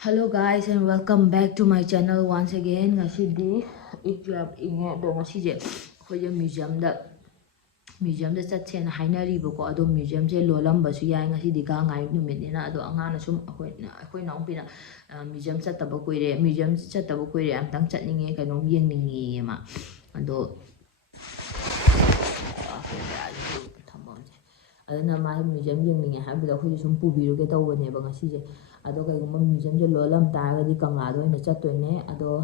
Hello guys and welcome back to my channel once again. Ngasi exam inge do ngasi je khoi museum da chatse na hainari boko ado museum je lolam basu ya ngasi di ga ngai numit ni na ado anga na sum khoi na umpina museum chattaba koire museum chattaba koire am tang chatninge kainom yeng ningi ma ado aduna ma museum yeng ningi ha bi da khoi sum pubiru ke tawne ba ngasi je ado kaigumba museum je lolam taragadi Kangla do ina chattoine ado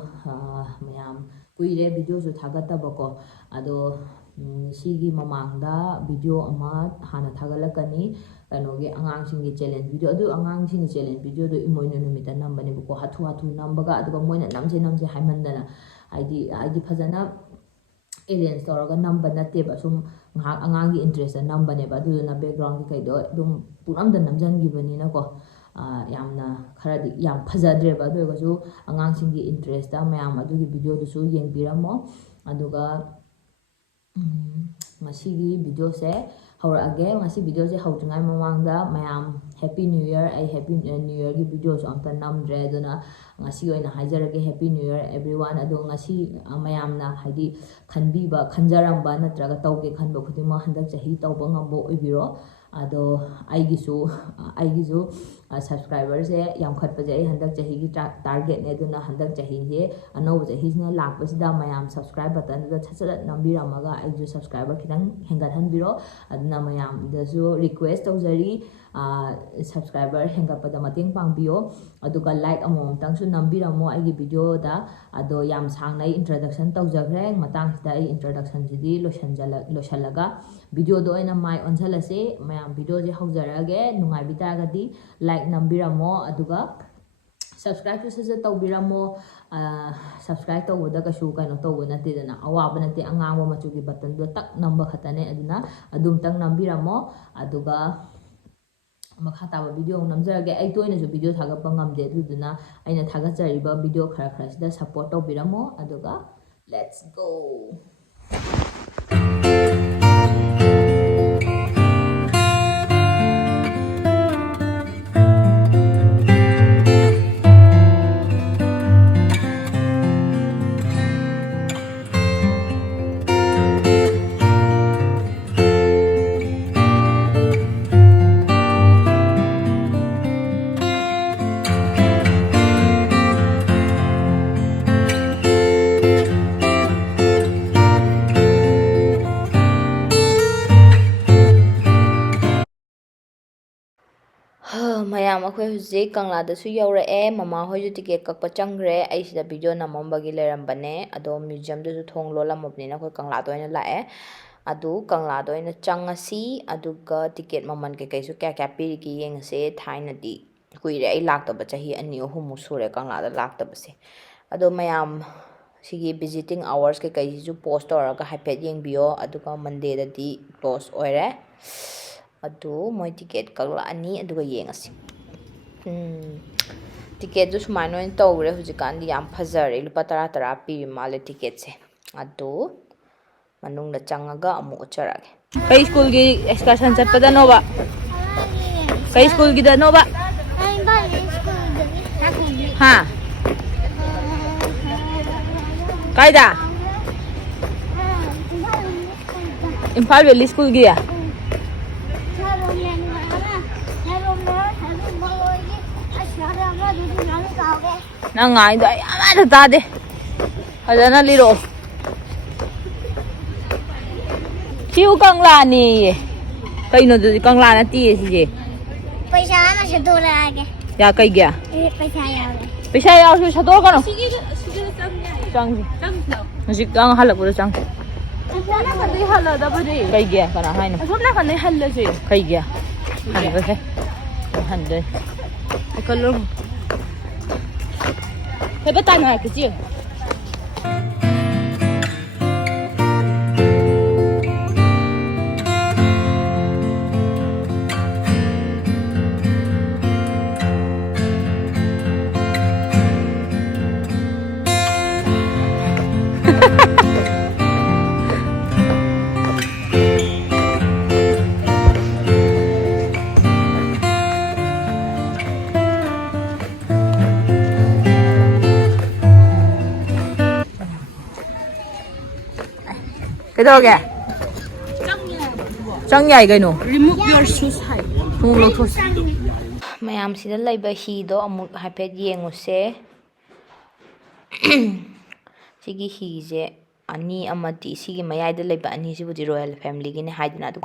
mayam kuire video su thagatabako ado sigi mamangda video ama hana thagalakani kanoge angangsinggi challenge video ado angangsinggi challenge video do imoino numita nambane bako hathu nambaga ado moina namse haimandana id phajana arrange tawraga namba natteba sum ngahak angangi interest nambane ba adu na background ki kaido dum puramda namjangibani na ko yamna kharadi yam phajadre ba do gasu angangsinggi interest ta mayam adugi video du su yengbiramo aduga masigi video se hawrage ngasi video se hawtungai mamangda mayam happy new year ai happy new year gi video so amta namdre aduna ngasi oina haijarage happy new year everyone adu ngasi mayamna haidi khanbiba khanjaramba natraga tawge khanba khudima handak chahi tawba ngambo oibiro ado aigisu subscribers yam khatpa jai handak chahi gi target ne duna handak chahi je anau chahi na lakpasida mayam subscribe button da chachat nambiramaga aiju subscriber kitang hengat hanbiro aduna mayam dasu request tawjari subscriber hengapada mating pangbiyo aduga like amom tangsu nambiramo aigi video da ado yam sangnai introduction tawjagre matang sida ai introduction jidi loshalaga video do ina mai onjalase mayam video je hawjarage nungai bitagadi like nambiramo aduga subscribe to saja tawbiramo subscribe tawuda kashu kaino tawuna tidana awaba nate angangwa machugi button do tak namba khatane aduna adum tang nambiramo aduga makhataba video namjarage ai toina jo video thagappa ngamde aduna aina thagachariba video khara sida support tawbiramo aduga let's go. mayam akhoi huzik Kangla da su yaurae mama hoju ticket kakpa changre ai sida video namambagi lerambane ado museum da su thong lolamobni na khoi Kangla do ina lae adu Kangla do ina changasi aduga ticket maman ke kaisu kya piri ki yengse thaina di kuire ai laktaba chahi ani ohum sure Kangla da laktaba se ado mayam sigi visiting hours ke kai ju post oraga haipet yengbiyo aduga monday da di close oire adu moi ticket kagla ani aduga yengasi ticket du sumaino in tawre hujikan di yam phajare lupa tara pi male ticket se adu manung da changaga amu charage kai school gi excursion chatpada no ba kai school gi da no ba ha kaida imphal valley school gi ya nang ngai da ama da de adana liro siu Kangla ni kaino du Kangla na ti si je पैसा ना शदोर आगे ya kai gya पैसा yaw su sador kano chang musik ang hala pura chang ना कदे हल्ला दबदे kai gya kana haina असोना कने हल्ला से kai gya handa he handa colour he ba tan ha ke ji ꯀꯩꯗꯧꯔꯒꯦ ꯆꯪ ꯌꯥꯏ ꯀꯩꯅꯣ Remove your shoes high. ꯈꯣꯡꯎꯞ ꯂꯧꯊꯣꯛꯁꯤ ꯃꯌꯥꯝꯁꯤꯗ ꯂꯩꯕ ꯍꯤꯗꯣ ꯑꯃꯨꯛ ꯍꯥꯏꯐꯦꯠ ꯌꯦꯡꯉꯨꯁꯦ ꯁꯤꯒꯤ ꯍꯤꯁꯦ ꯑꯅꯤ ꯑꯃꯗꯤ ꯁꯤꯒꯤ ꯃꯌꯥꯏꯗ ꯂꯩꯕ ꯑꯅꯤꯁꯤꯕꯨꯗꯤ ꯔꯣꯌꯦꯜ ꯐꯦꯃꯤꯂꯤꯒꯤꯅꯤ ꯍꯥꯏꯗꯅ ꯑꯗꯨꯝ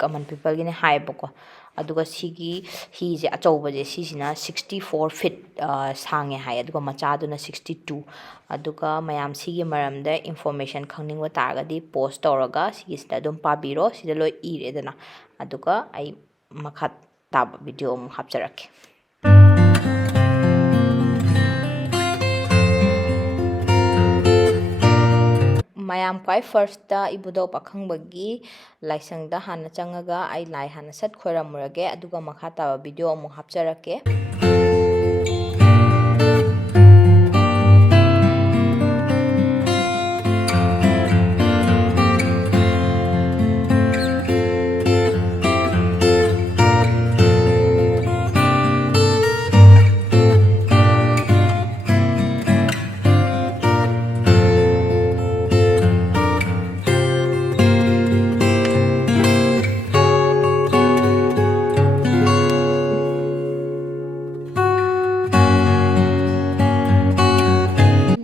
ꯀꯃꯟ ꯄꯤꯄꯜꯒꯤꯅꯤ ꯍꯥꯏꯌꯦꯕꯀꯣ ꯑꯗꯨꯒ ꯁꯤꯒꯤ ꯍꯤꯁꯦ ꯑꯆꯧꯕꯁꯦ ꯁꯤꯁꯤꯅ 64 ꯐꯤꯠ ꯁꯥꯡꯉꯦ ꯍꯥꯏ ꯑꯗꯨꯒ ꯃꯆꯥꯗꯨꯅ 62 ꯑꯗꯨꯒ ꯃꯌꯥꯝ ꯁꯤꯒꯤ ꯃꯔꯝꯗ ꯏꯟꯐꯣꯔꯃꯦꯁꯟ ꯈꯪꯅꯤꯡꯕ ꯇꯥꯔꯒꯗꯤ ꯄꯣꯁ ꯇꯧꯔꯒ ꯁꯤꯒꯤꯁꯤꯗ ꯑꯗꯨꯝ ꯄꯥꯕꯤꯔꯣ ꯁꯤꯗ ꯂꯣꯏ ꯏꯔꯦꯗꯅ ꯑꯗꯨꯒ ꯑꯩ ꯃꯈꯥ ꯇꯥꯕ ꯚꯤꯗꯤꯑꯣ ꯑꯃꯨꯛ ꯍꯥꯞꯆꯔꯛꯀꯦ ꯃꯌꯥꯝ ꯈ꯭ꯋꯥꯏ ꯐꯥꯔꯁꯇ ꯏꯕꯨꯙꯧ ꯄꯥꯈꯪꯕꯒꯤ ꯂꯥꯏꯁꯪꯗ ꯍꯥꯟꯅ ꯆꯪꯉꯒ ꯑꯩ ꯂꯥꯏ ꯍꯥꯟꯅ ꯁꯠ ꯈꯣꯏꯔꯝꯃꯨꯔꯒꯦ ꯑꯗꯨꯒ ꯃꯈꯥ ꯇꯥꯕ ꯚꯤꯗꯤꯑꯣ ꯑꯃꯨꯛ ꯍꯥꯞꯆꯔꯛꯀꯦ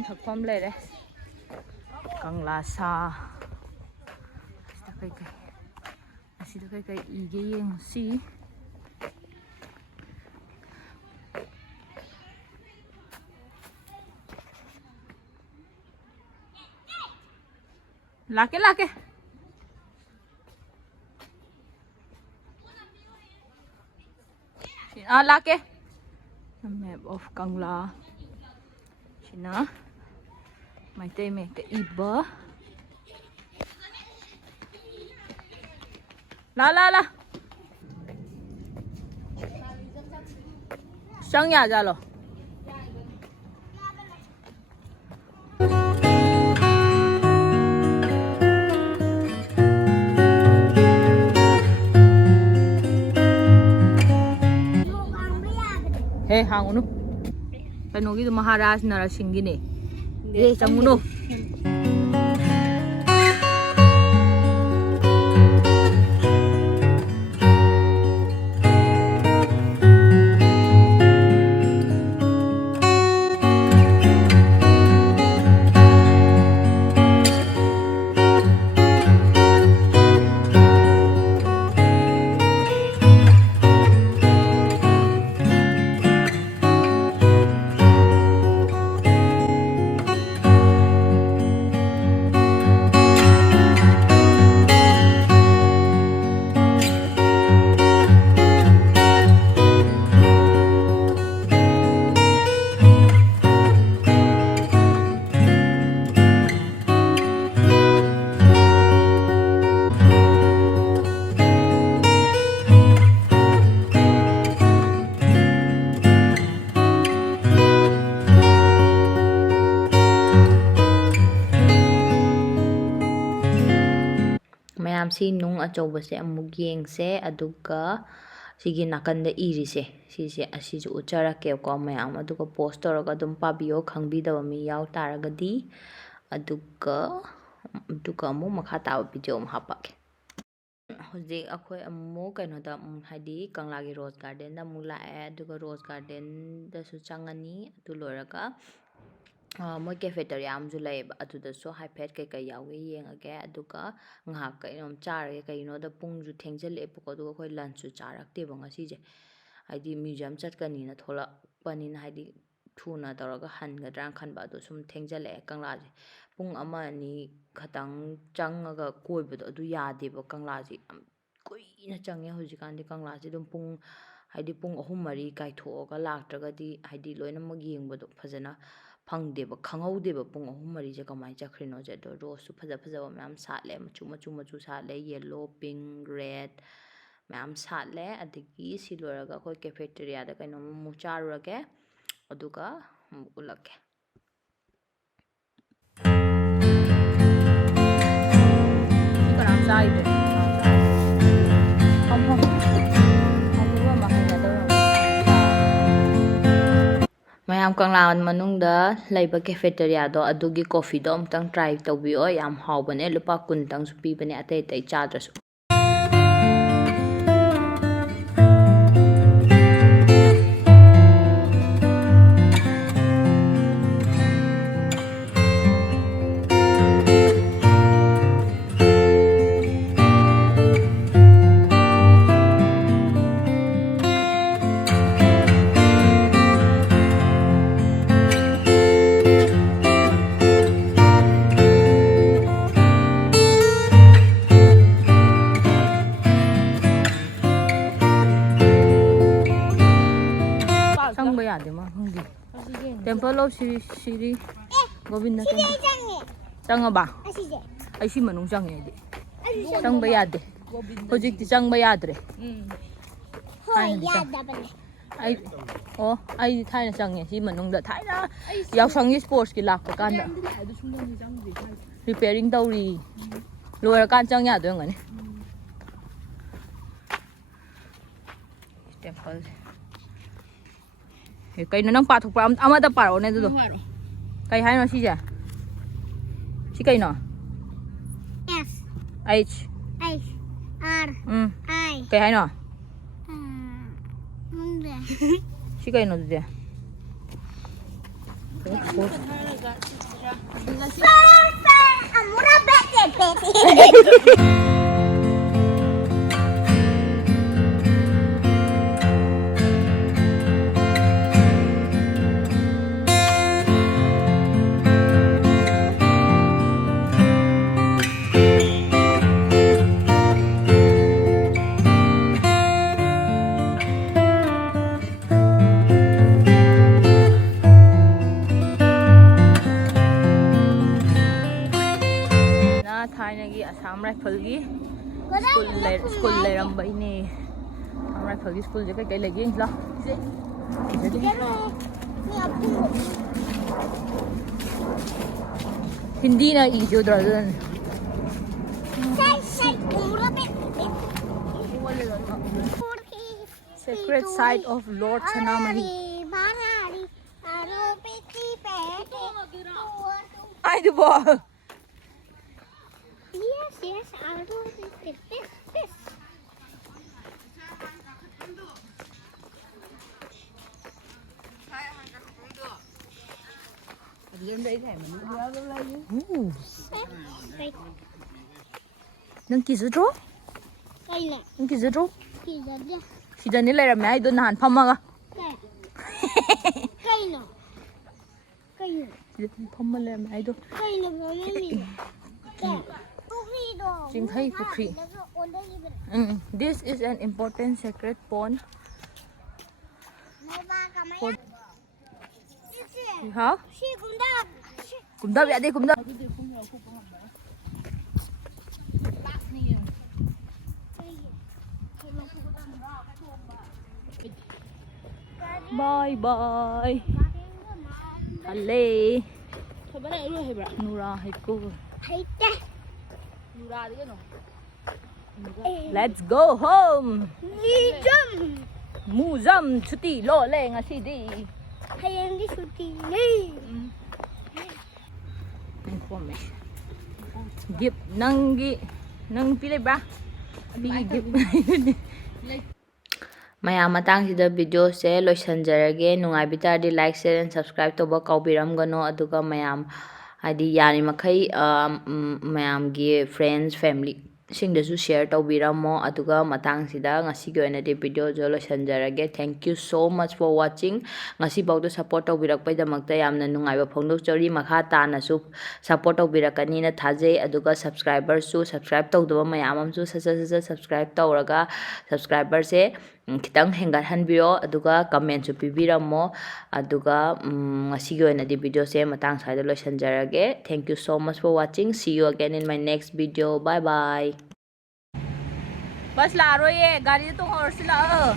ꯊꯛꯐꯝ ꯂꯩꯔꯦ ꯀꯪꯂꯥ ꯁꯥ ꯑꯁꯤꯗ ꯀꯩꯀꯩ ꯏꯒꯦ ꯌꯦꯡꯉꯨꯁꯤ ꯂꯥꯛꯀꯦ ꯂꯥꯛꯀꯦ ꯃꯦꯞ ꯑꯣꯐ ꯀꯪꯂꯥ ꯁꯤꯅ ꯃꯩꯇꯩ ꯃꯌꯦꯛꯇ ꯏꯕ ला चंग याजालो हे हांगुनु कनोगी महाराज नरसिंहगिने ए चंगुनु ꯃꯌꯥꯝꯁꯤ ꯅꯨꯡ ꯑꯆꯧꯕꯁꯦ ꯑꯃꯨꯛ ꯌꯦꯡꯁꯦ ꯑꯗꯨꯒ ꯁꯤꯒꯤ ꯅꯥꯀꯟꯗ ꯏꯔꯤꯁꯦ ꯁꯤꯁꯦ ꯑꯁꯤꯁꯨ ꯎꯠꯆꯔꯛꯀꯦꯀꯣ ꯃꯌꯥꯝ ꯑꯗꯨꯒ ꯄꯣꯁ ꯇꯧꯔꯒ ꯑꯗꯨꯝ ꯄꯥꯕꯤꯌꯣ ꯈꯪꯕꯤꯗꯕ ꯃꯤ ꯌꯥꯎ ꯇꯥꯔꯒꯗꯤ ꯑꯗꯨꯒ ꯑꯃꯨꯛ ꯃꯈꯥ ꯇꯥꯕ ꯚꯤꯗꯤꯑꯣ ꯑꯃꯨꯛ ꯍꯥꯞꯄꯛꯀꯦ ꯍꯧꯖꯤꯛ ꯑꯩꯈꯣꯏ ꯑꯃꯨꯛ ꯀꯩꯅꯣꯗ ꯍꯥꯏꯗꯤ ꯀꯪꯂꯥꯒꯤ ꯔꯣꯖ ꯒꯥꯔꯗꯦꯟꯗ ꯑꯃꯨꯛ ꯂꯥꯛꯑꯦ ꯑꯗꯨꯒ ꯔꯣꯖ ꯒꯥꯔꯗꯦꯟꯗꯁꯨ ꯆꯪꯉꯅꯤ ꯑꯗꯨ ꯂꯣꯏꯔꯒ ꯃꯣꯏ ꯀꯦꯐꯦꯇꯔꯤꯌꯥ ꯑꯃꯁꯨ ꯂꯩꯌꯦꯕ ꯑꯗꯨꯗꯁꯨ ꯍꯥꯏꯐꯦꯠ ꯀꯩꯀꯩ ꯌꯥꯎꯒꯦ ꯌꯦꯡꯉꯒꯦ ꯑꯗꯨꯒ ꯉꯥꯏꯍꯥꯛ ꯀꯩꯅꯣꯝ ꯆꯥꯔꯒꯦ ꯀꯩꯒꯤꯅꯣꯗ ꯄꯨꯡꯁꯨ ꯊꯦꯡꯖꯜꯂꯛꯑꯦꯕꯀꯣ ꯑꯗꯨꯒ ꯑꯩꯈꯣꯏ ꯂꯟꯆꯁꯨ ꯆꯥꯔꯛꯇꯦꯕ ꯉꯁꯤꯁꯦ ꯍꯥꯏꯗꯤ ꯃ꯭ꯌꯨꯖꯤꯌꯝ ꯆꯠꯀꯅꯤꯅ ꯊꯣꯛꯂꯛꯄꯅꯤꯅ ꯍꯥꯏꯗꯤ ꯊꯨꯅ ꯇꯧꯔꯒ ꯍꯟꯒꯗ꯭ꯔꯥꯅ ꯈꯟꯕ ꯑꯗꯣ ꯁꯨꯝ ꯊꯦꯡꯖꯜꯂꯛꯑꯦ ꯀꯪꯂꯥꯁꯦ ꯄꯨꯡ 1-2 ꯈꯇꯪ ꯆꯪꯉꯒ ꯀꯣꯏꯕꯗꯣ ꯑꯗꯨ ꯌꯥꯗꯦꯕ ꯀꯪꯂꯥꯁꯦ ꯌꯥꯝ ꯀꯨꯏꯅ ꯆꯪꯉꯦ ꯍꯧꯖꯤꯛꯀꯥꯟꯗꯤ ꯀꯪꯂꯥꯁꯦ ꯑꯗꯨꯝ ꯍꯥꯏꯗꯤ ꯄꯨꯡ 3-4 ꯀꯥꯏꯊꯣꯛꯑꯒ ꯂꯥꯛꯇ꯭ꯔꯒꯗꯤ ꯍꯥꯏꯗꯤ ꯂꯣꯏꯅꯃꯛ ꯌꯦꯡꯕꯗꯣ ꯐꯖꯅ ꯐꯪꯗꯦꯕ ꯈꯪꯍꯧꯗꯦꯕ ꯄꯨꯡ 3-4ꯁꯦ ꯀꯃꯥꯏꯅ ꯆꯠꯈ꯭ꯔꯤꯅꯣꯁꯦ ꯑꯗꯣ ꯔꯣꯁꯁꯨ ꯐꯖꯕ ꯃꯌꯥꯝ ꯁꯥꯠꯂꯦ ꯃꯆꯨ ꯁꯥꯠꯂꯦ ꯌꯦꯜꯂꯣ ꯄꯤꯡ ꯔꯦꯗ ꯃꯌꯥꯝ ꯁꯥꯠꯂꯦ ꯑꯗꯒꯤ ꯁꯤ ꯂꯣꯏꯔꯒ ꯑꯩꯈꯣꯏ ꯀꯦꯐꯦꯇꯦꯔꯤꯌꯥꯗ ꯀꯩꯅꯣꯝ ꯑꯃꯨꯛ ꯆꯥꯔꯨꯔꯒꯦ ꯑꯗꯨꯒ ꯑꯃꯨꯛ ꯎꯠꯂꯛꯀꯦ ꯀꯅꯥꯝ ꯆꯥꯏꯗꯦ ꯃꯌꯥꯝ ꯀꯪꯂꯥ ꯃꯅꯨꯡꯗ ꯂꯩꯕ ꯀꯦꯐꯦꯇꯦꯔꯤꯌꯥꯗꯣ ꯑꯗꯨꯒꯤ ꯀꯣꯐꯤꯗꯣ ꯑꯃꯨꯛꯇꯪ ꯇ꯭ꯔꯥꯏ ꯇꯧꯕꯤꯌꯣ ꯌꯥꯝ ꯍꯥꯎꯕꯅꯦ ꯂꯨꯄꯥ 10ꯇꯪꯁꯨ ꯄꯤꯕꯅꯦ ꯑꯇꯩ ꯑꯇꯩ ꯆꯥꯗ꯭ꯔꯁꯨ ꯆꯪꯕ ꯌꯥꯗꯦ ꯃꯥ ꯈꯪꯗꯦ temple of Shri Govinda temple ꯆꯪꯉꯕ ꯑꯩ ꯁꯤ ꯃꯅꯨꯡ ꯆꯪꯉꯦ ꯑꯩꯗꯤ ꯆꯪꯕ ꯌꯥꯗꯦ ꯍꯧꯖꯤꯛꯇꯤ ꯆꯪꯕ ꯌꯥꯗ꯭ꯔꯦ ꯑꯩꯗꯤ ꯊꯥꯏꯅ ꯆꯪꯉꯦ ꯁꯤ ꯃꯅꯨꯡꯗ ꯊꯥꯏꯅ ꯌꯥꯎꯁꯪꯒꯤ ꯁ꯭ꯄꯣꯔꯠꯁꯀꯤ ꯂꯥꯛꯄ ꯀꯥꯟꯗ ꯔꯤꯄꯦꯌꯔꯤꯡ ꯇꯧꯔꯤ ꯂꯣꯏꯔꯀꯥꯟꯗ ꯆꯪ ꯌꯥꯗꯣꯏ ꯇꯦꯝꯄꯜꯁꯦ ꯀꯩꯅꯣ ꯅꯪ ꯄꯥꯊꯣꯛꯄ ꯑꯃꯗ ꯄꯥꯔꯛꯑꯣꯅꯦ ꯑꯗꯨꯗꯣ ꯀꯩ ꯍꯥꯏꯅꯣ ꯁꯤꯁꯦ ꯁꯤ ꯀꯩꯅꯣ H R I ꯀꯩ ꯍꯥꯏꯅꯣ ꯁꯤ ꯀꯩꯅꯣ ꯑꯗꯨꯗꯤ ꯊꯥꯏꯅꯒꯤ ꯑꯁꯥꯝ ꯔꯥꯏꯐꯜꯒꯤ ꯁ꯭ꯀꯨꯜ ꯂꯩꯔꯝꯕꯩꯅꯦ ꯑꯁꯥꯝ ꯔꯥꯏꯐꯜꯒꯤ ꯁ꯭ꯀꯨꯜꯁꯦ ꯀꯩꯀꯩ ꯂꯩꯒꯦ ꯌꯦꯡꯁꯤ ꯂꯥꯎ ꯍꯤꯟꯗꯤꯅ ꯏꯖꯣꯗ꯭ꯔꯣ ꯑꯗꯨꯅꯅꯦ Sacred site of Lord Sanamani. Ay, the ball. Yes, I'll do this. Nang kizadro? Kaya. Nang kizadro? Kaya. Sida nila ramay ay doon nahan pamaga. Kaya. Kaya. Sida pamala ramay ay doon. Kaya mami. Jinghay Pukri. This is an important sacred pond. Hả? Cùng đáp vậy đi, cùng đáp. Bye bye. Hale. Nura hai cô. Let's go home. Muzam chuti lo le ngasidi. Hayang di suti ni. Information. Gift nang pili ba? Bigi gift. ꯃꯌꯥꯝ ꯃꯇꯥꯡꯁꯤꯗ ꯚꯤꯗꯤꯑꯣꯁꯦ ꯂꯣꯏꯁꯤꯟꯖꯔꯒꯦ ꯅꯨꯡꯉꯥꯏꯕꯤ ꯇꯥꯔꯗꯤ like share and subscribe ꯇꯧꯕ ꯀꯥꯎꯕꯤꯔꯝꯒꯅꯣ ꯑꯗꯨꯒ ꯃꯌꯥꯝ ꯍꯥꯏꯗꯤ ꯌꯥꯔꯤꯃꯈꯩ ꯃꯌꯥꯝꯒꯤ ꯐ꯭ꯔꯦꯟꯁ ꯐꯦꯃꯤꯂꯤꯁꯤꯡꯗꯁꯨ ꯁꯦꯌꯔ ꯇꯧꯕꯤꯔꯝꯃꯣ ꯑꯗꯨꯒ ꯃꯇꯥꯡꯁꯤꯗ ꯉꯁꯤꯒꯤ ꯑꯣꯏꯅꯗꯤ ꯚꯤꯗꯤꯑꯣꯁꯦ ꯂꯣꯏꯁꯤꯟꯖꯔꯒꯦ thank you so much for watching ꯉꯁꯤꯐꯥꯎꯗ ꯁꯞꯄꯣꯔꯠ ꯇꯧꯕꯤꯔꯛꯄꯩꯗꯃꯛꯇ ꯌꯥꯝꯅ ꯅꯨꯡꯉꯥꯏꯕ ꯐꯣꯡꯗꯣꯛꯆꯔꯤ ꯃꯈꯥ ꯇꯥꯅꯁꯨ ꯁꯞꯄꯣꯔꯠ ꯇꯧꯕꯤꯔꯛꯀꯅꯤꯅ ꯊꯥꯖꯩ ꯑꯗꯨꯒ ꯁꯕꯁꯀ꯭ꯔꯥꯏꯕꯔꯁꯨ ꯁꯕꯁꯀ꯭ꯔꯥꯏꯕ ꯇꯧꯗꯕ ꯃꯌꯥꯝ ꯑꯃꯁꯨ ꯁꯠ ꯁꯕꯁꯀ꯭ꯔꯥꯏꯕ ꯇꯧꯔꯒ ꯁꯕꯁꯀ꯭ꯔꯥꯏꯕꯔꯁꯦ ꯈꯤꯇꯪ ꯍꯦꯟꯒꯠꯍꯟꯕꯤꯌꯣ ꯑꯗꯨꯒ ꯀꯃꯦꯟꯁꯨ ꯄꯤꯕꯤꯔꯝꯃꯣ ꯑꯗꯨꯒ ꯉꯁꯤꯒꯤ ꯑꯣꯏꯅꯗꯤ ꯚꯤꯗꯤꯑꯣꯁꯦ ꯃꯇꯥꯡ ꯁ꯭ꯋꯥꯏꯗ ꯂꯣꯏꯁꯤꯟꯖꯔꯒꯦ thank you so much for watching see you again in my next video bye bye ꯕꯁ ꯂꯥꯛꯑꯔꯣꯏꯌꯦ ꯒꯥꯔꯤꯗ ꯇꯣꯡꯍꯧꯔꯁꯤ ꯂꯥꯛꯑꯣ